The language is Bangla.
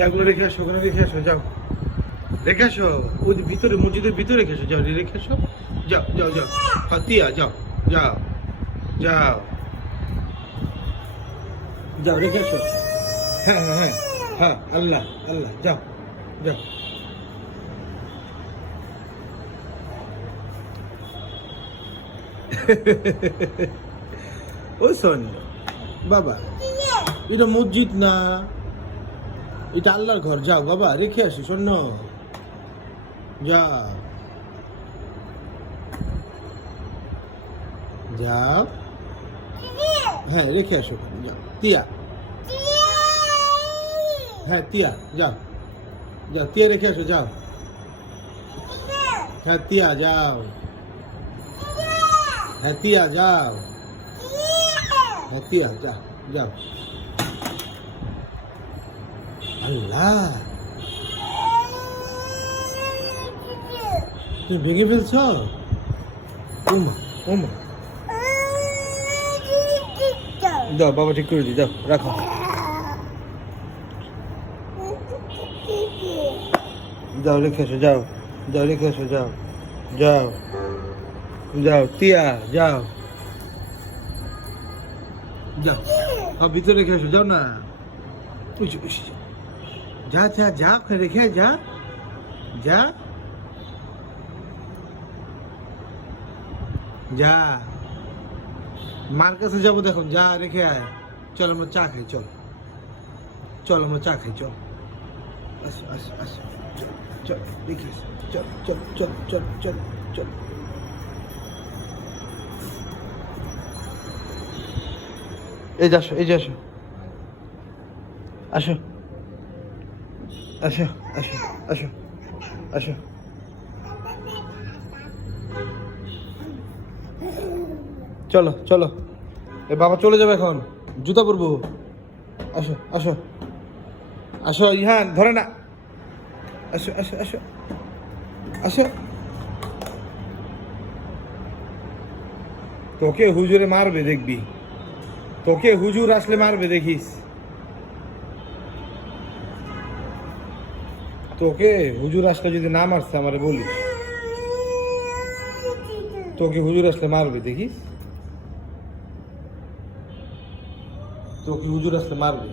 যাগুলো রেখে আসো, ওখানে রেখে আসো, যাও রেখে আসো, ওই যে ভিতরে মসজিদের ভিতরে রেখে আসো, যাও রেখে আসো, যাও যাও যাও, তিয়া যাও যাও যাও যাও রেখে আসো। হ্যাঁ হ্যাঁ হ্যাঁ হ্যাঁ, আল্লাহ আল্লাহ, যাও যাও। ওই শোন বাবা, এটা মসজিদ না, এটা আল্লাহর ঘর, যাও বাবা রেখে আসি, শোন যাও যাও, হ্যাঁ রেখে আসো, যাও তিয়া, হ্যাঁ তিয়া যাও যাও, তিয়া রেখে আসো, যাও, হ্যাঁ তিয়া যাও, হ্যাঁ তিয়া যাও, হ্যাঁ তিয়া যাও যাও। আল্লাহ, তুমি ভেঙে ফেলছ? ওমা ওমা, দাও বাবা ঠিক করে দিই, দাও রাখো, যাও রেখে আসো, যাও যাও রেখে আসো, যাও যাও যাও তিয়া যাও যাও, ভিতরে রেখে আসো, যাও না, যা যা যা, ওখানে রেখে যা যা যা, মার কাছে যাবো দেখো, যা রেখে আয়, চল আমরা চা খাই, চল চল আমরা চা খাই, চল আসো আসো আসো, চল রেখে আসো, চল চল চল চল চল চল, এই যে আসো, এই যে আসো, আসো আসো আসো আসো আসো, চলো চলো, এ বাবা চলে যাবে এখন, জুতা পরবো, আসো আসো আসো, ইহান ধরে না, আসো আসো আসো আসো, তোকে হুজুরে মারবে দেখবি, তোকে হুজুর আসলে মারবে দেখিস, তোকে হুজুর আসলে যদি না মারছে আমারে বলিস, তোকে হুজুর আসলে মারবে দেখিস, তোকে হুজুর আসলে মারবে।